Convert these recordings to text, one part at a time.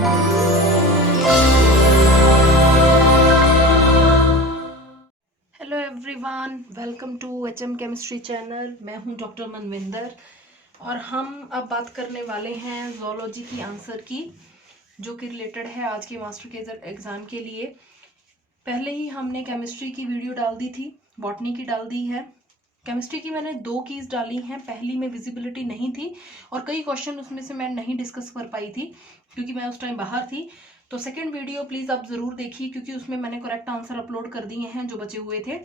Hello everyone, welcome to HM chemistry channel. मैं हूं doctor Manvinder और हम अब बात करने वाले हैं ज़ूलॉजी की आंसर की, जो कि रिलेटेड है आज के मास्टर के एग्ज़ाम के लिए। पहले ही हमने केमिस्ट्री की वीडियो डाल दी थी, बॉटनी की डाल दी है। केमिस्ट्री की मैंने 2 कीज डाली हैं। पहली में विजिबिलिटी नहीं थी और कई क्वेश्चन उसमें से मैं नहीं डिस्कस कर पाई थी क्योंकि मैं उस टाइम बाहर थी। तो सेकंड वीडियो प्लीज़ आप ज़रूर देखिए क्योंकि उसमें मैंने करेक्ट आंसर अपलोड कर दिए हैं जो बचे हुए थे।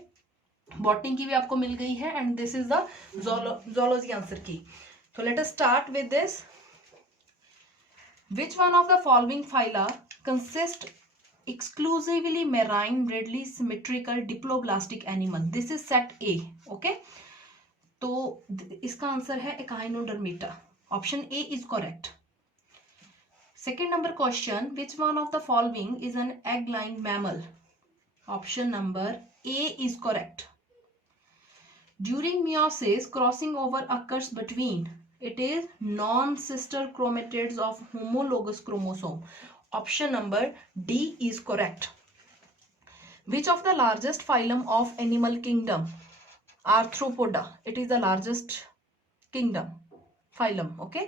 बॉटनी की भी आपको मिल गई है and this is the zoology answer की। तो let us start with this. Which one of the following phyla consist exclusively marine readily symmetrical diploblastic animal? This is set A. Okay, तो इसका आंसर है Echinodermata. Option A is correct. Second number question, which one of the following is an egg-laying mammal? Option number A is correct. During meiosis, crossing over occurs between, it is non-sister chromatids of homologous chromosome. Option number D is correct. Which of the largest phylum of animal kingdom? Arthropoda. It is the largest kingdom, phylum. Okay.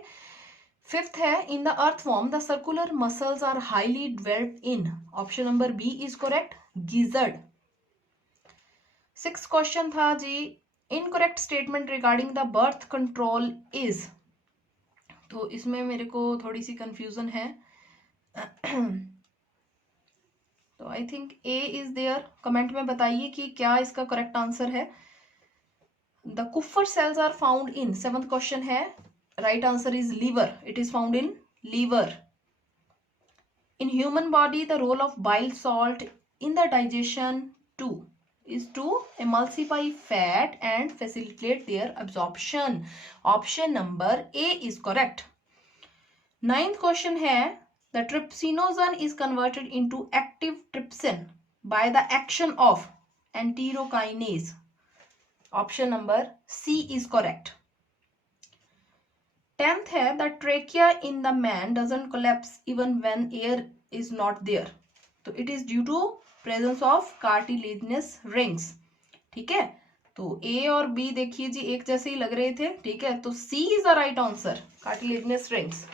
Fifth है, in the earthworm the circular muscles are highly developed in. Option number B is correct. Gizzard. Sixth question था जी, incorrect statement regarding the birth control is. तो इसमें मेरे को थोड़ी सी कंफ्यूजन है। तो I think A is there. Comment में बताइए कि क्या इसका करेक्ट आंसर है। The Kupffer cells are found in, seventh question है, right answer is liver. It is found in liver. In human body the role of bile salt in the digestion to is to emulsify fat and facilitate their absorption. Option number A is correct. Ninth question है, the trypsinogen is converted into active trypsin by the action of enterokinase. Option number C is correct. 10th है, the trachea in the man doesn't collapse even when air is not there. तो it is due to presence of cartilaginous rings. ठीक है, तो ए और B देखिए जी एक जैसे ही लग रहे थे। ठीक है, तो C is the right answer, cartilaginous rings.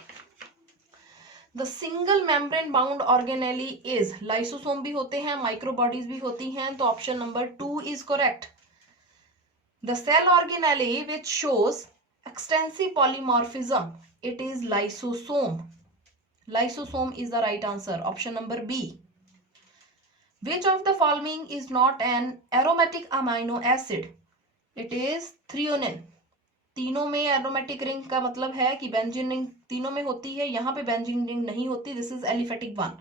The single membrane bound organelle is, lysosome भी होते हैं, माइक्रोबॉडीज भी होती हैं, तो option number 2 is correct. The cell organelle which shows extensive polymorphism, it is lysosome. Lysosome is the right answer, option number B. Which of the following is not an aromatic amino acid? It is threonine. तीनों में aromatic ring का मतलब है कि benzene ring तीनों में होती है, यहाँ पे बेंजीन रिंग नहीं होती। This is aliphatic one.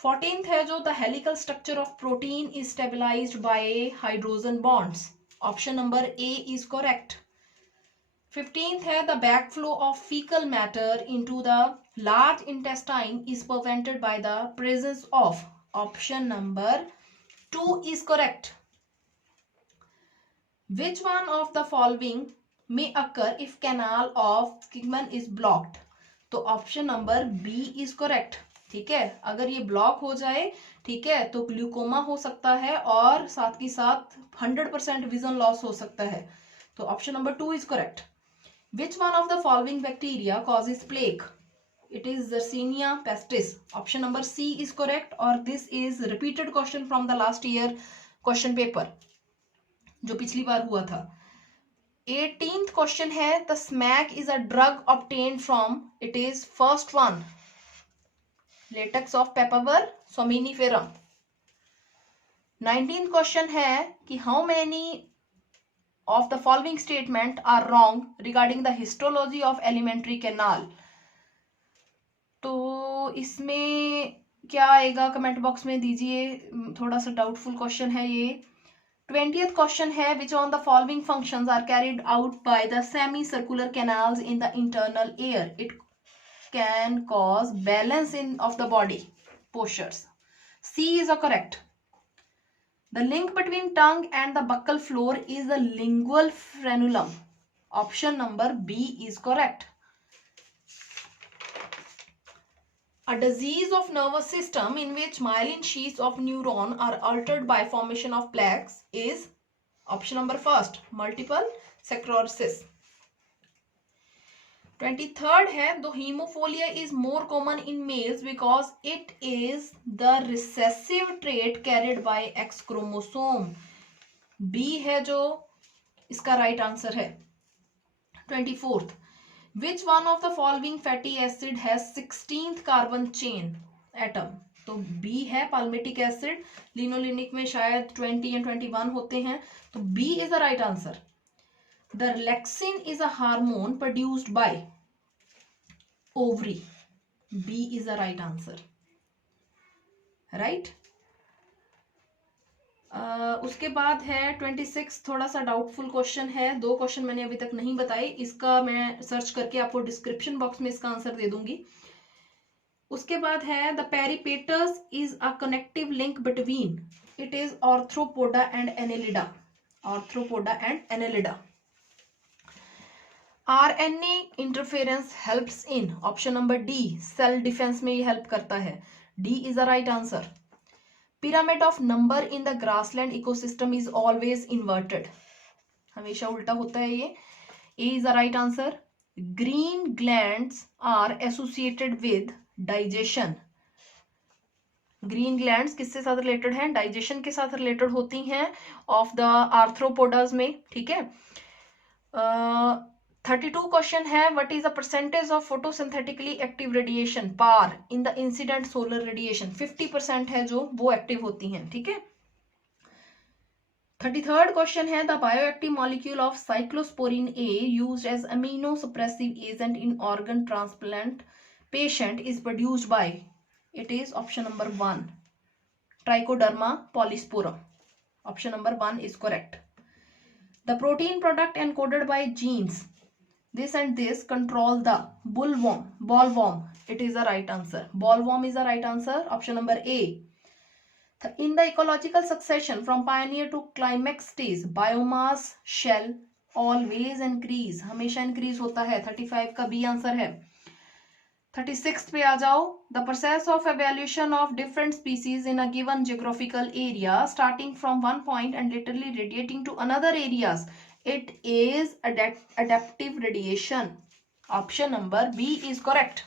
14th है जो, the helical structure of protein is stabilised by hydrogen bonds. Option number A is correct. 15th है, the backflow of faecal matter into the large intestine is prevented by the presence of. Option number 2 is correct. Which one of the following may occur if canal of Kingman is blocked? तो option number B is correct. ठीक है, अगर ये block हो जाए, ठीक है, तो ग्लूकोमा हो सकता है और साथ ही साथ 100% विजन लॉस हो सकता है। तो option number 2 is correct. Which one of the following bacteria causes plague? It is Yersinia pestis. Option number C is correct और this is repeated question from the last year question paper जो पिछली बार हुआ था। 18th question है, the smack is a drug obtained from, it is first one, latex of Papaver somniferum. 19th question है कि how many of the following statement are wrong regarding the histology of alimentary canal? तो इसमें क्या आएगा, comment box में दीजिए, थोड़ा सा डाउटफुल क्वेश्चन है ये। 20th क्वेश्चन है, which on the following functions are carried out by the semi circular canals in the internal ear? It can cause balance in of the body postures. C is a correct. The link between tongue and the buccal floor is the lingual frenulum. Option number B is correct. A disease of nervous system in which myelin sheaths of neuron are altered by formation of plaques is option number first, multiple sclerosis. 23rd है, the hemophilia is more common in males because it is the recessive trait carried by X chromosome. B है जो इसका right answer है. 24th, which one of the following fatty acid has 16th carbon chain atom? तो B है palmitic acid. Linolenic में शायद 20 या 21 होते हैं, तो B is the right answer. The relaxin is a hormone produced by ovary. B is the right answer. Right? उसके बाद है 26, थोड़ा सा डाउटफुल क्वेश्चन है. 2 क्वेश्चन मैंने अभी तक नहीं बताए, इसका मैं सर्च करके आपको डिस्क्रिप्शन बॉक्स में इसका आंसर दे दूंगी. उसके बाद है the peripatus is a connective link between, it is Arthropoda and Annelida. Arthropoda and Annelida. RNA interference helps in, option number D, cell defence में ये हेल्प करता है. D is the right answer. Pyramid of number in the grassland ecosystem is always inverted. हमेशा उल्टा होता है ये. A is the right answer. Green glands are associated with digestion. Green glands किससे साथ रिलेटेड हैं? डाइजेशन के साथ रिलेटेड होती हैं ऑफ द आर्थ्रोपोडास में. ठीक है. 32 क्वेश्चन है, what is the percentage of photosynthetically active radiation PAR in the incident solar radiation? 50% है जो वो एक्टिव होती हैं. ठीक है. 33rd क्वेश्चन है, the bioactive molecule of cyclosporin A used as amino suppressive agent in organ transplant patient is produced by, it is option number 1, Trichoderma polysporum. Option number 1 is correct. The protein product encoded by genes this and this control the bollworm. It is the right answer. Bollworm is the right answer. Option number A. In the ecological succession from pioneer to climax stage, biomass shall always increase. हमेशा increase होता है. 35 का B answer है. 36 पे आ जाओ. The process of evaluation of different species in a given geographical area starting from one point and literally radiating to another areas, it is adaptive radiation. Option number B is correct.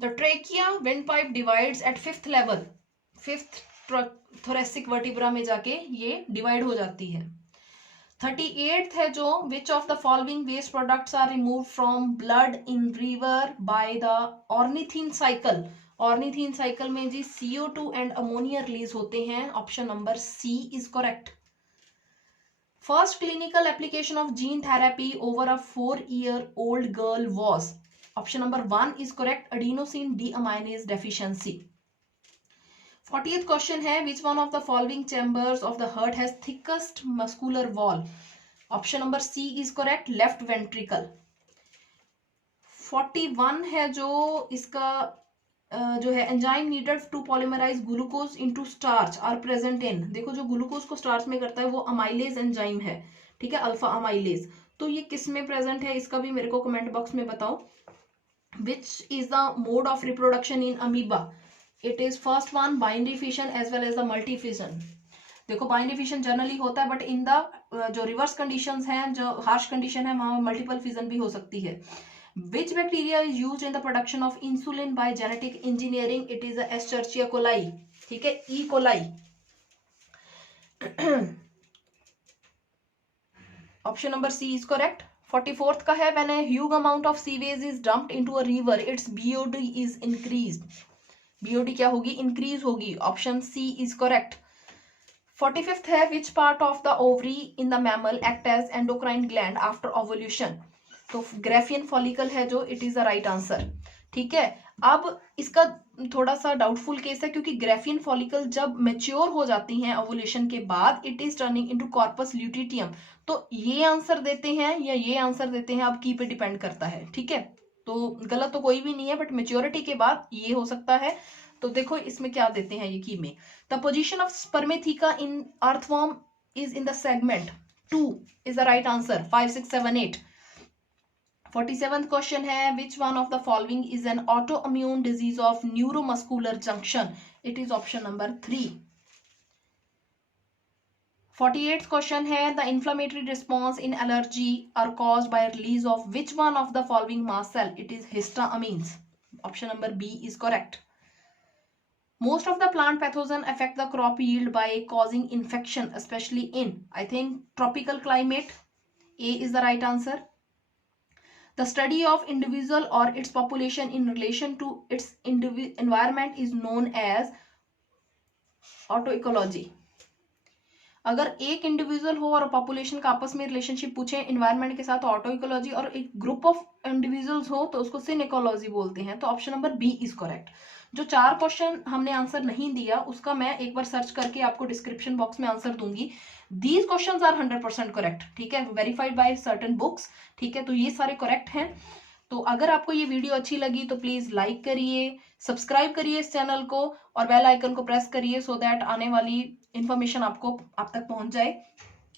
The trachea windpipe divides at 5th level. 5th thoracic vertebra में जाके ये divide हो जाती है. 38th है जो, which of the following waste products are removed from blood in river by the ornithine cycle? ornithine cycle में जी CO2 and ammonia release होते हैं. Option number C is correct. First clinical application of gene therapy over a 4-year-old girl was, option number 1 is correct, adenosine deaminase deficiency. 40th question है, which one of the following chambers of the heart has thickest muscular wall? Option number C is correct, left ventricle. 41 है जो इसका जो है, enzyme needed to polymerise glucose into starch are present in. देखो जो glucose को starch में करता है वो अमाइलेज एंजाइम है. ठीक है, अल्फा अमाइलेज. तो ये किस में प्रेजेंट है इसका भी मेरे को कमेंट बॉक्स में बताओ. Which is the mode of reproduction in amoeba? It is first one binary fission as well as the multi fission. देखो बाइनरी फिशन जनरली होता है, बट इन द जो रिवर्स कंडीशंस हैं, जो हार्श कंडीशन है, वहां मल्टीपल फिजन भी हो सकती है. Which bacteria is used in the production of insulin by genetic engineering? It is a Escherichia coli. ठीक है, E. coli. Option number C is correct. 44th का है, when a huge amount of sewage is dumped into a river, its BOD is increased. BOD क्या होगी? Increase होगी. Option C is correct. 45th है, which part of the ovary in the mammal act as endocrine gland after ovulation? तो Graafian follicle है जो, it is the right answer. ठीक है. अब इसका थोड़ा सा डाउटफुल केस है, क्योंकि ग्रेफियन फॉलिकल जब मेच्योर हो जाती हैं ओवुलेशन के बाद, it is turning into corpus luteum. तो ये आंसर देते हैं या ये आंसर देते हैं, अब की पे डिपेंड करता है. ठीक है, तो गलत तो कोई भी नहीं है, बट मेच्योरिटी के बाद ये हो सकता है. तो देखो इसमें क्या देते हैं ये की में. The position of spermatheca in earthworm is in the segment 2 is the right answer. 5, 6, 7, 8. 47th question है, which one of the following is an autoimmune disease of neuromuscular junction? It is option number 3. 48th question है, the inflammatory response in allergy are caused by release of which one of the following mast cell? It is histamines. Option number B is correct. Most of the plant pathogen affect the crop yield by causing infection, especially in, I think, tropical climate. A is the right answer. The study of individual or its population in relation to its environment is known as autoecology. अगर एक individual हो और population का आपस में relationship पूछे environment के साथ, ऑटो इकोलॉजी, और एक ग्रुप ऑफ इंडिविजुअल्स हो तो उसको सिन इकोलॉजी बोलते हैं. तो option number B is correct. जो 4 क्वेश्चन हमने आंसर नहीं दिया उसका मैं एक बार सर्च करके आपको डिस्क्रिप्शन बॉक्स में आंसर दूंगी. These questions are 100% correct. ठीक है, वेरीफाइड बाय सर्टेन बुक्स. ठीक है, तो ये सारे करेक्ट हैं. तो अगर आपको ये वीडियो अच्छी लगी तो प्लीज लाइक करिए, सब्सक्राइब करिए इस चैनल को और बेल आइकन को प्रेस करिए सो दैट आने वाली इंफॉर्मेशन आपको आप तक पहुंच जाए.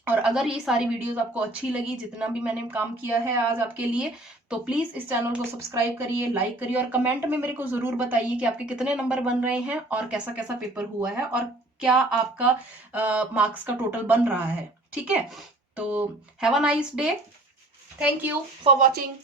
और अगर ये सारी वीडियोस आपको अच्छी लगी, जितना भी मैंने काम किया है आज आपके लिए, तो प्लीज इस चैनल को सब्सक्राइब करिए, लाइक करिए और कमेंट में मेरे को जरूर बताइए कि आपके कितने नंबर बन रहे हैं और कैसा कैसा पेपर हुआ है और क्या आपका मार्क्स का टोटल बन रहा है. ठीक है, तो have a nice day. Thank you for watching.